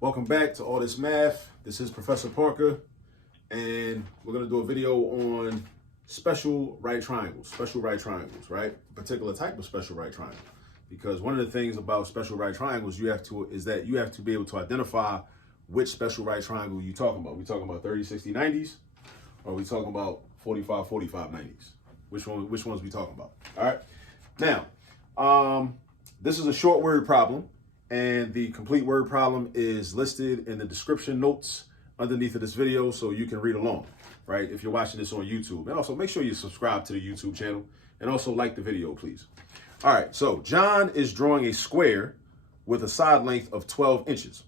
Welcome back to All This Math. This is Professor Parker, and we're going to do a video on special right triangles, right? A particular type of special right triangle. Because one of the things about special right triangles you have to be able to identify which special right triangle you're talking about. We talking about 30, 60, 90s, or we talking about 45, 45, 90s? Which ones we talking about? All right. Now, this is a short word problem. And the complete word problem is listed in the description notes underneath of this video so you can read along, right? If you're watching this on YouTube. And also make sure you subscribe to the YouTube channel and also like the video, please. All right, so John is drawing a square with a side length of 12 inches.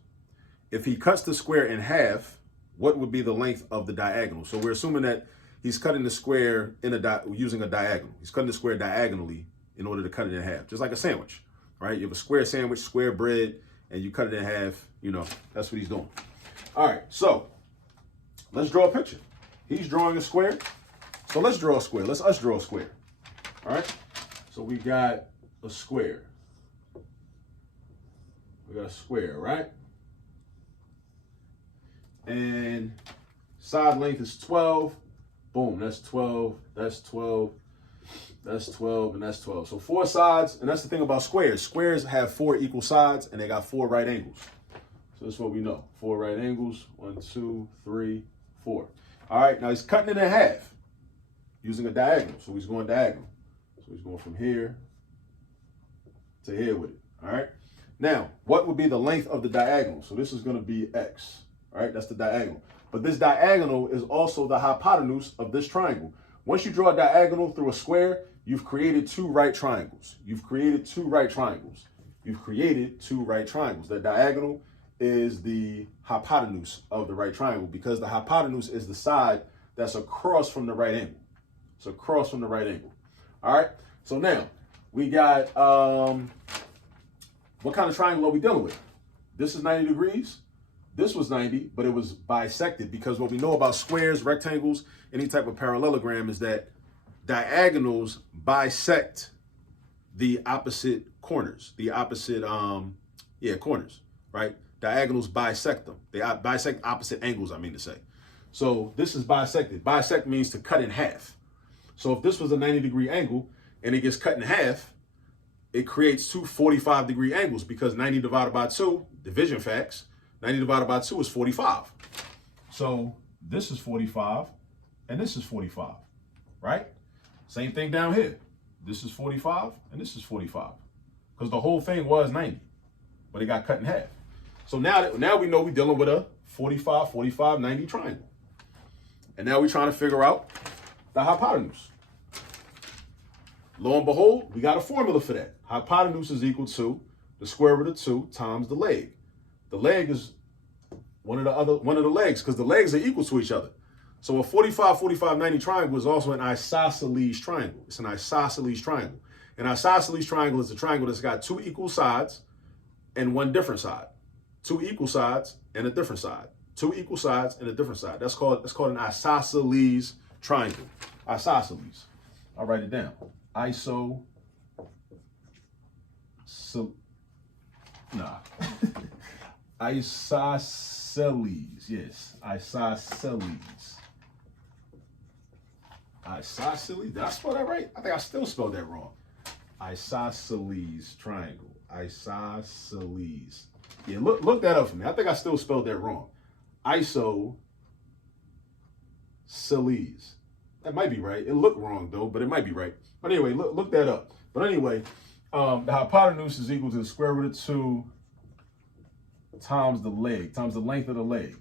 If he cuts the square in half, what would be the length of the diagonal? So we're assuming that he's cutting the square using a diagonal. He's cutting the square diagonally in order to cut it in half, just like a sandwich. Right? You have a square sandwich, square bread, and you cut it in half. You know, that's what he's doing. All right, so let's draw a picture. He's drawing a square. So let's draw a square. Let's draw a square. All right? So we got a square. We got a square, right? And side length is 12. Boom, that's 12. That's 12. That's 12 and that's 12. So 4 sides, and that's the thing about squares. Squares have 4 equal sides and they got 4 right angles. So that's what we know. 4 right angles. 1, 2, 3, 4. All right, now he's cutting it in half using a diagonal. So he's going diagonal. So he's going from here to here with it. All right. Now, what would be the length of the diagonal? So this is going to be X. All right, that's the diagonal. But this diagonal is also the hypotenuse of this triangle. Once you draw a diagonal through a square, you've created 2 right triangles. You've created 2 right triangles. You've created 2 right triangles. The diagonal is the hypotenuse of the right triangle because the hypotenuse is the side that's across from the right angle. It's across from the right angle. All right. So now we got, what kind of triangle are we dealing with? This is 90 degrees. This was 90, but it was bisected because what we know about squares, rectangles, any type of parallelogram is that diagonals bisect the opposite corners, corners, right? Diagonals bisect them. They bisect opposite angles, I mean to say. So this is bisected. Bisect means to cut in half. So if this was a 90-degree angle and it gets cut in half, it creates 2 45-degree angles because 90 divided by 2, division facts, 90 divided by 2 is 45. So this is 45 and this is 45, right? Same thing down here. This is 45 and this is 45 because the whole thing was 90, but it got cut in half. So now we know we're dealing with a 45, 45, 90 triangle. And now we're trying to figure out the hypotenuse. Lo and behold, we got a formula for that. Hypotenuse is equal to the square root of 2 times the leg. The leg is one of the legs because the legs are equal to each other. So a 45, 45, 90 triangle is also an isosceles triangle. It's an isosceles triangle. An isosceles triangle is a triangle that's got 2 equal sides and 1 different side. 2 equal sides and a different side. 2 equal sides and a different side. That's called an isosceles triangle. Isosceles. I'll write it down. Isosceles, yes, isosceles. Isosceles, did I spell that right? I think I still spelled that wrong. Isosceles triangle, isosceles. Yeah, look that up for me. I think I still spelled that wrong. Isosceles. That might be right. It looked wrong though, but it might be right. But anyway, look that up. But anyway, the hypotenuse is equal to the square root of 2 times the leg, times the length of the leg.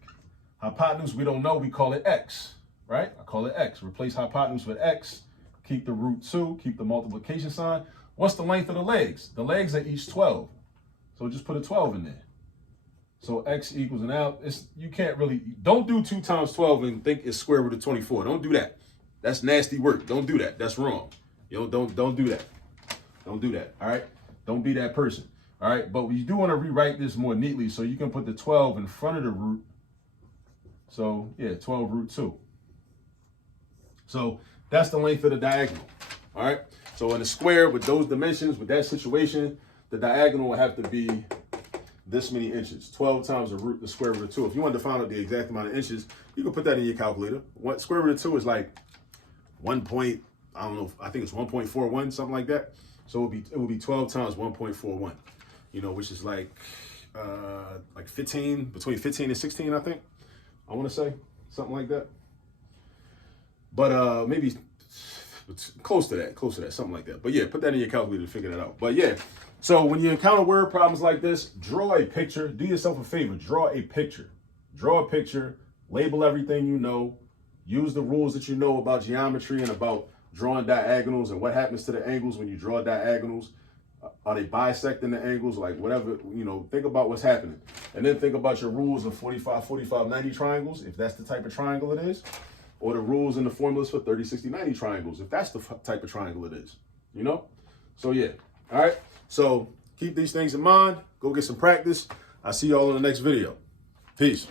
Hypotenuse, we don't know, we call it X, right? I call it X. Replace hypotenuse with X, keep the root 2, keep the multiplication sign. What's the length of the legs? The legs are each 12. So just put a 12 in there. So X equals, now you can't really, don't do 2 times 12 and think it's square root of 24. Don't do that. That's nasty work. Don't do that. That's wrong. You know, don't do that. Don't do that. All right. Don't be that person. All right. But we do want to rewrite this more neatly. So you can put the 12 in front of the root. So yeah, 12 root 2. So that's the length of the diagonal. All right. So in a square with those dimensions, with that situation, the diagonal will have to be this many inches. 12 times the square root of 2. If you want to find out the exact amount of inches, you can put that in your calculator. Square root of 2 is like 1 point, I don't know, I think it's 1.41, something like that. So it would be 12 times 1.41, you know, which is like 15, between 15 and 16, I think. I want to say something like that. But maybe close to that, something like that. But yeah, put that in your calculator to figure that out. But yeah, so when you encounter word problems like this, draw a picture. Do yourself a favor, draw a picture. Draw a picture, label everything you know, use the rules that you know about geometry and about drawing diagonals and what happens to the angles when you draw diagonals. Are they bisecting the angles? Like whatever, you know, think about what's happening. And then think about your rules of 45, 45, 90 triangles, if that's the type of triangle it is. Or the rules and the formulas for 30, 60, 90 triangles, if that's the type of triangle it is, you know? So yeah, all right? So keep these things in mind. Go get some practice. I'll see y'all in the next video. Peace.